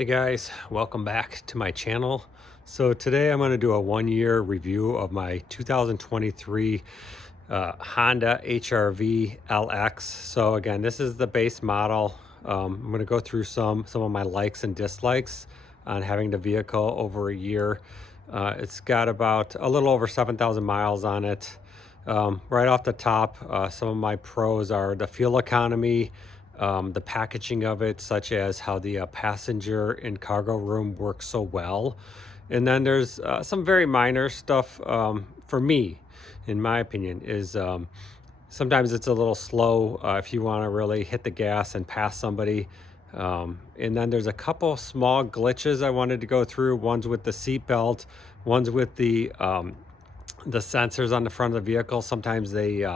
Hey guys, welcome back to my channel. So today I'm going to do a 1-year review of my 2023 Honda HRV LX. So again, this is the base model. I'm going to go through some of my likes and dislikes on having the vehicle over a year. It's got about a little over 7,000 miles on it. Right off the top, some of my pros are the fuel economy, the packaging of it, such as how the passenger and cargo room works so well. And then there's some very minor stuff for me, in my opinion, is sometimes it's a little slow if you want to really hit the gas and pass somebody. And then there's a couple small glitches I wanted to go through. One's with the seat belt, one's with the sensors on the front of the vehicle. Sometimes they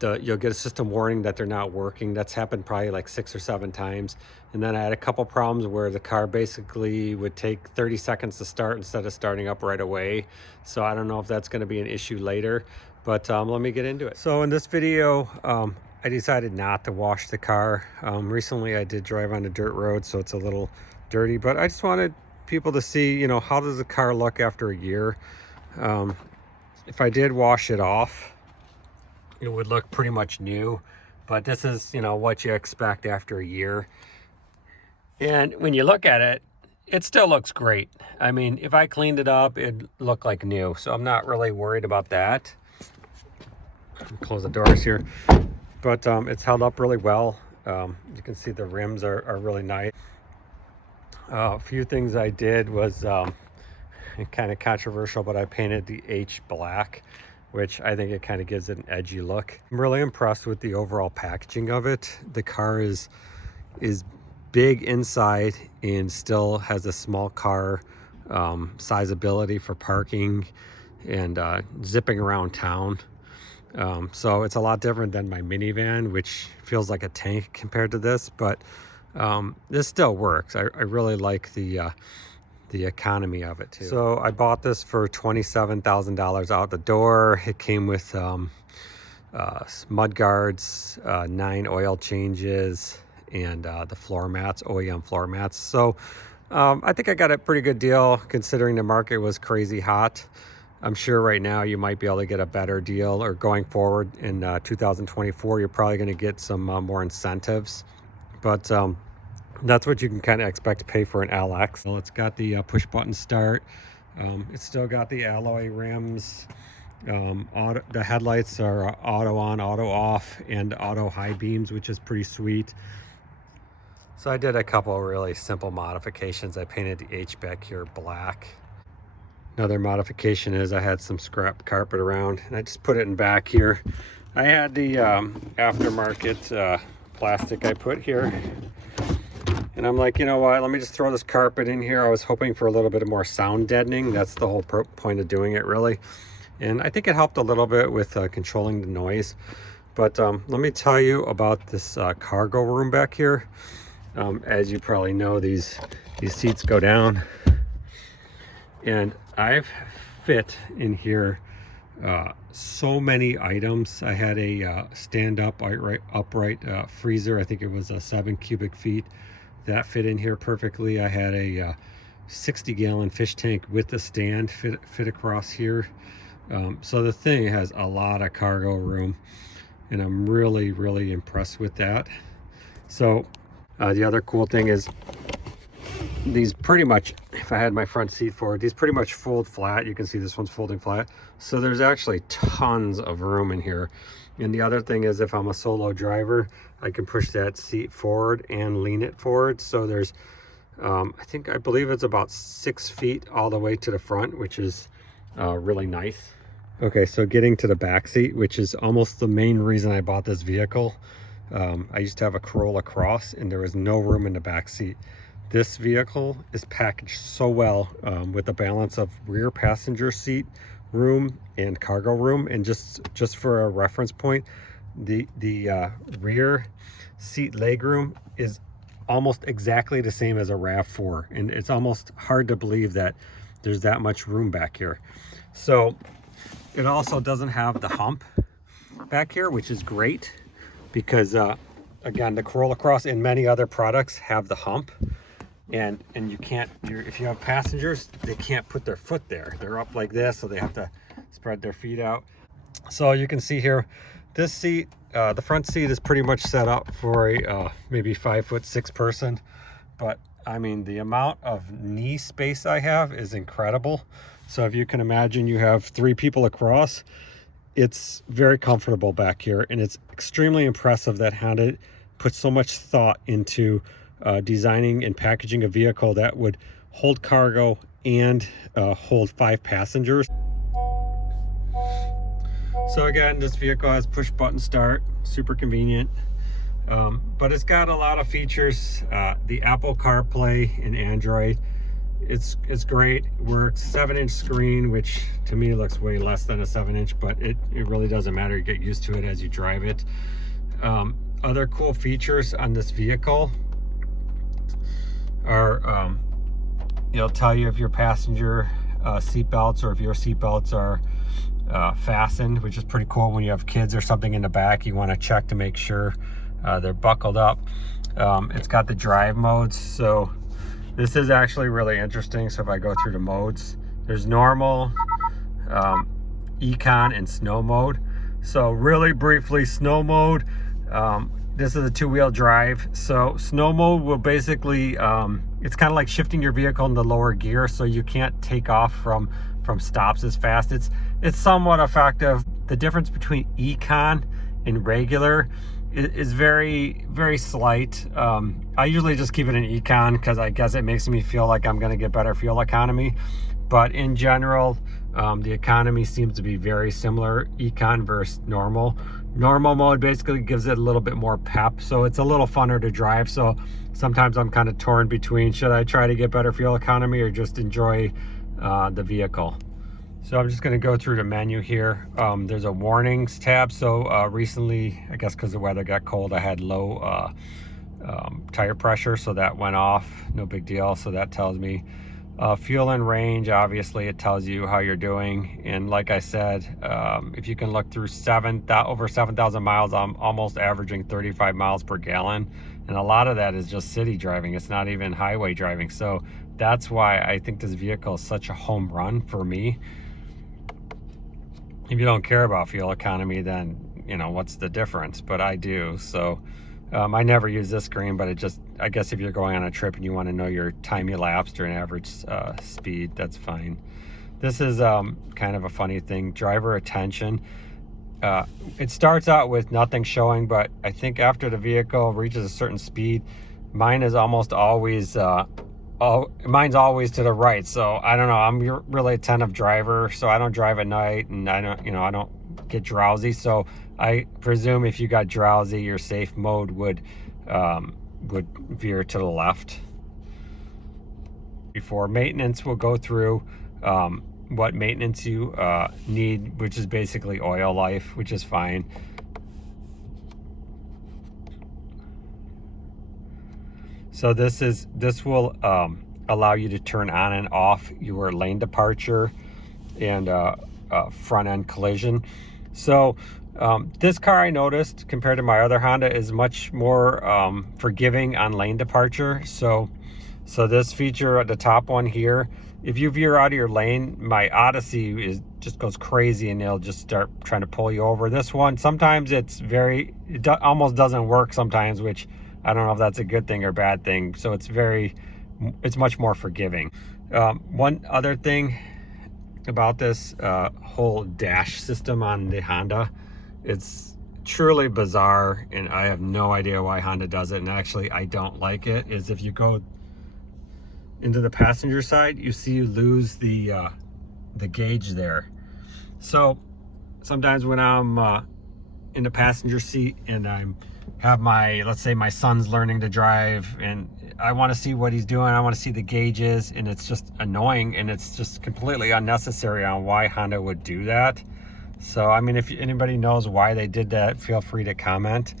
you'll get a system warning that they're not working. That's happened probably like 6 or 7 times. And then I had a couple problems where the car basically would take 30 seconds to start instead of starting up right away. So I don't know if that's going to be an issue later, but let me get into it. So in this video, I decided not to wash the car. Recently I did drive on a dirt road, so it's a little dirty, but I just wanted people to see, you know, how does the car look after a year. If I did wash it off, it would look pretty much new, but this is, you know, what you expect after a year. And when you look at it, it still looks great. I mean, if I cleaned it up, it'd look like new, so I'm not really worried about that. Close the doors here, but it's held up really well. You can see the rims are really nice. A few things I did was kind of controversial, but I painted the H black, which I think it kind of gives it an edgy look. I'm really impressed with the overall packaging of it. The car is big inside and still has a small car sizeability for parking and zipping around town. So it's a lot different than my minivan, which feels like a tank compared to this, but this still works. I really like the economy of it too. So I bought this for $27,000 out the door. It came with mud guards, 9 oil changes, and the floor mats, OEM floor mats. So I think I got a pretty good deal considering the market was crazy hot. I'm sure right now you might be able to get a better deal, or going forward in 2024, you're probably going to get some more incentives. But that's what you can kind of expect to pay for an LX. Well, it's got the push button start. It's still got the alloy rims. The headlights are auto on, auto off, and auto high beams, which is pretty sweet. So I did a couple of really simple modifications. I painted the H back here black. Another modification is I had some scrap carpet around, and I just put it in back here. I had the aftermarket plastic I put here. And I'm like, you know what, let me just throw this carpet in here. I was hoping for a little bit of more sound deadening. That's the whole point of doing it, really. And I think it helped a little bit with controlling the noise. But let me tell you about this cargo room back here. As you probably know, these seats go down. And I've fit in here so many items. I had a stand-up upright freezer. I think it was 7 cubic feet. That fit in here perfectly. I had a 60-gallon fish tank with the stand fit across here. So the thing has a lot of cargo room, and I'm really impressed with that. So the other cool thing is these pretty much, if I had my front seat forward, these pretty much fold flat. You can see this one's folding flat. So there's actually tons of room in here. And the other thing is, if I'm a solo driver, I can push that seat forward and lean it forward. So there's, I believe it's about 6 feet all the way to the front, which is really nice. Okay, so getting to the back seat, which is almost the main reason I bought this vehicle. I used to have a Corolla Cross, and there was no room in the back seat. This vehicle is packaged so well with the balance of rear passenger seat room and cargo room. And just for a reference point, the rear seat legroom is almost exactly the same as a RAV4, and it's almost hard to believe that there's that much room back here. So it also doesn't have the hump back here, which is great because again, the Corolla Cross and many other products have the hump. and you can't, if you have passengers, they can't put their foot there. They're up like this, so they have to spread their feet out. So you can see here, this seat, the front seat is pretty much set up for a maybe 5'6" person, but I mean, the amount of knee space I have is incredible. So if you can imagine, you have 3 people across, it's very comfortable back here, and it's extremely impressive that Honda put so much thought into designing and packaging a vehicle that would hold cargo and hold 5 passengers. So again, this vehicle has push button start, super convenient, but it's got a lot of features. The Apple CarPlay and Android, it's great. It works. 7-inch screen, which to me looks way less than a 7-inch, but it really doesn't matter. You get used to it as you drive it. Other cool features on this vehicle are it'll tell you if your passenger seatbelts or if your seatbelts are fastened, which is pretty cool. When you have kids or something in the back, you want to check to make sure they're buckled up. It's got the drive modes, so this is actually really interesting. So if I go through the modes, there's normal, econ, and snow mode. So really briefly, snow mode, this is a 2-wheel drive. So snow mode will basically, it's kind of like shifting your vehicle into lower gear, so you can't take off from stops as fast. It's somewhat effective. The difference between econ and regular is very, very slight. I usually just keep it in econ because I guess it makes me feel like I'm going to get better fuel economy. But in general, the economy seems to be very similar, econ versus normal. Normal mode basically gives it a little bit more pep, so it's a little funner to drive. So sometimes I'm kind of torn between, should I try to get better fuel economy or just enjoy the vehicle? So I'm just going to go through the menu here. There's a warnings tab. So recently, I guess because the weather got cold, I had low tire pressure, so that went off. No big deal. So that tells me fuel and range. Obviously, it tells you how you're doing. And like I said, if you can look through over 7,000 miles, I'm almost averaging 35 miles per gallon. And a lot of that is just city driving. It's not even highway driving. So that's why I think this vehicle is such a home run for me. If you don't care about fuel economy, then, you know, what's the difference? But I do. So I never use this screen, but I guess if you're going on a trip and you want to know your time elapsed or an average speed, that's fine. This is kind of a funny thing. Driver attention. It starts out with nothing showing, but I think after the vehicle reaches a certain speed, mine is almost always mine's always to the right. So I don't know, I'm a really attentive driver, so I don't drive at night, and I don't get drowsy. So I presume if you got drowsy, your safe mode would veer to the left. Before maintenance, we'll go through what maintenance you need, which is basically oil life, which is fine. So this will allow you to turn on and off your lane departure and front end collision. So this car, I noticed, compared to my other Honda, is much more forgiving on lane departure. So this feature at the top one here, if you veer out of your lane, my Odyssey just goes crazy and it'll just start trying to pull you over. This one, sometimes it almost doesn't work sometimes, which I don't know if that's a good thing or bad thing. So it's much more forgiving. One other thing about this whole dash system on the Honda, it's truly bizarre, and I have no idea why Honda does it. And actually, I don't like it. Is if you go into the passenger side, you see you lose the gauge there. So sometimes when I'm in the passenger seat and let's say my son's learning to drive and I want to see what he's doing, I want to see the gauges, and it's just annoying, and it's just completely unnecessary on why Honda would do that. So I mean, if anybody knows why they did that, feel free to comment.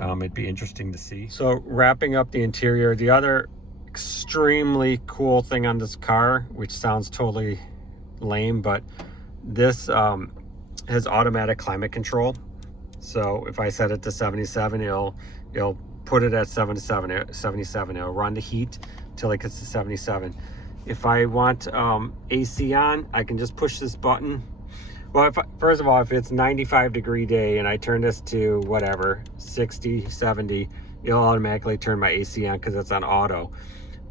It'd be interesting to see. So wrapping up the interior, the other extremely cool thing on this car, which sounds totally lame, but this has automatic climate control. So if I set it to 77, it'll put it at 77. It'll run the heat till it gets to 77. If I want AC on, I can just push this button. Well, first of all, if it's 95-degree day and I turn this to whatever, 60, 70, it'll automatically turn my AC on because it's on auto.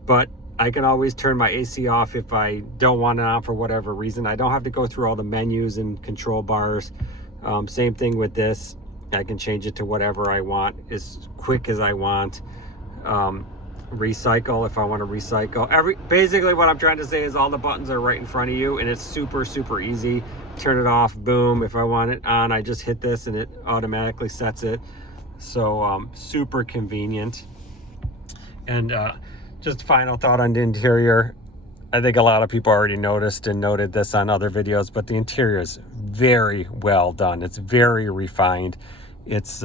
But I can always turn my AC off if I don't want it on for whatever reason. I don't have to go through all the menus and control bars. Same thing with this. I can change it to whatever I want, as quick as I want. Recycle if I want to recycle. Basically what I'm trying to say is all the buttons are right in front of you, and it's super easy. Turn it off, boom. If I want it on, I just hit this and it automatically sets it. So super convenient. And just final thought on the interior. I think a lot of people already noticed and noted this on other videos, but the interior is very well done. It's very refined. It's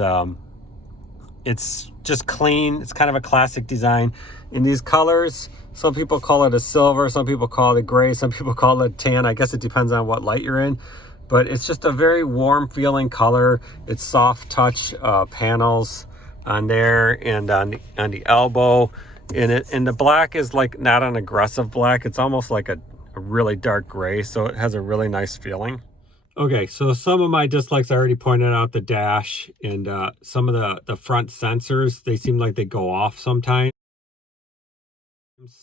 just clean. It's kind of a classic design. In these colors, some people call it a silver, some people call it gray, some people call it tan. I guess it depends on what light you're in, but it's just a very warm feeling color. It's soft touch panels on there and on the elbow. And the black is like not an aggressive black. It's almost like a really dark gray, so it has a really nice feeling. Okay, so some of my dislikes I already pointed out, the dash and some of the front sensors, they seem like they go off sometimes.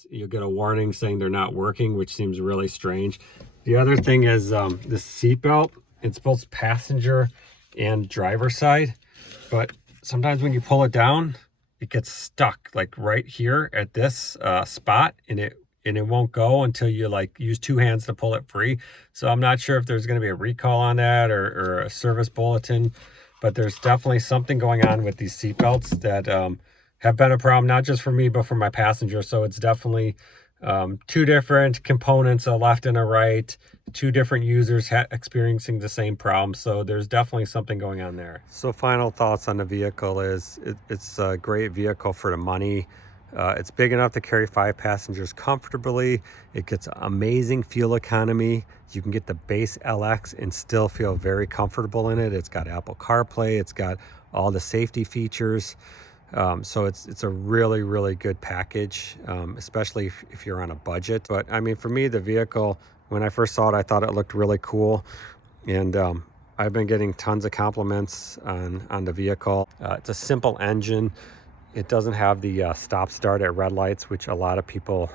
You'll get a warning saying they're not working, which seems really strange. The other thing is the seat belt. It's both passenger and driver side, but sometimes when you pull it down, it gets stuck like right here at this spot, and it won't go until you like use two hands to pull it free. So I'm not sure if there's going to be a recall on that or a service bulletin, but there's definitely something going on with these seat belts that have been a problem, not just for me, but for my passenger. So it's definitely two different components, a left and a right, two different users experiencing the same problem. So there's definitely something going on there. So final thoughts on the vehicle is it's a great vehicle for the money. It's big enough to carry 5 passengers comfortably. It gets amazing fuel economy. You can get the base LX and still feel very comfortable in it. It's got Apple CarPlay. It's got all the safety features. So it's a really good package, especially if you're on a budget. But I mean, for me, the vehicle, when I first saw it, I thought it looked really cool. And I've been getting tons of compliments on the vehicle. It's a simple engine. It doesn't have the stop start at red lights, which a lot of people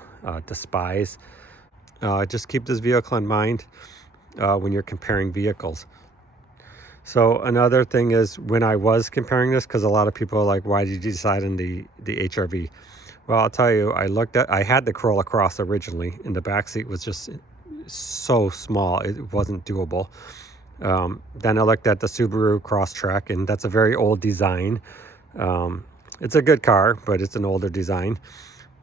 despise. Just keep this vehicle in mind when you're comparing vehicles. So another thing is, when I was comparing this, because a lot of people are like, why did you decide on the HRV? Well, I'll tell you, I had the Corolla Cross originally, and the back seat was just so small, it wasn't doable. Then I looked at the Subaru Crosstrek, and that's a very old design. It's a good car, but it's an older design.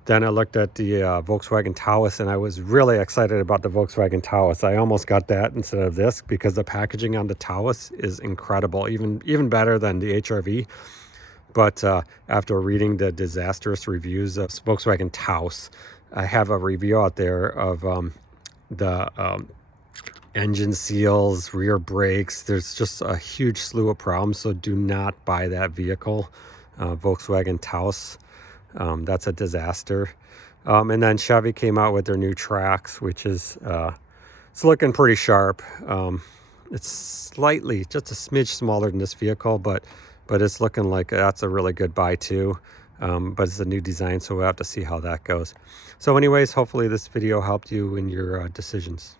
Then I looked at the Volkswagen Taos, and I was really excited about the Volkswagen Taos. I almost got that instead of this because the packaging on the Taos is incredible, even better than the HRV. But after reading the disastrous reviews of Volkswagen Taos, I have a review out there of the engine seals, rear brakes. There's just a huge slew of problems, so do not buy that vehicle. Volkswagen Taos. That's a disaster. And then Chevy came out with their new Trax, which is it's looking pretty sharp. It's slightly, just a smidge smaller than this vehicle, but it's looking like that's a really good buy too. But it's a new design, so we'll have to see how that goes. So anyways, hopefully this video helped you in your decisions.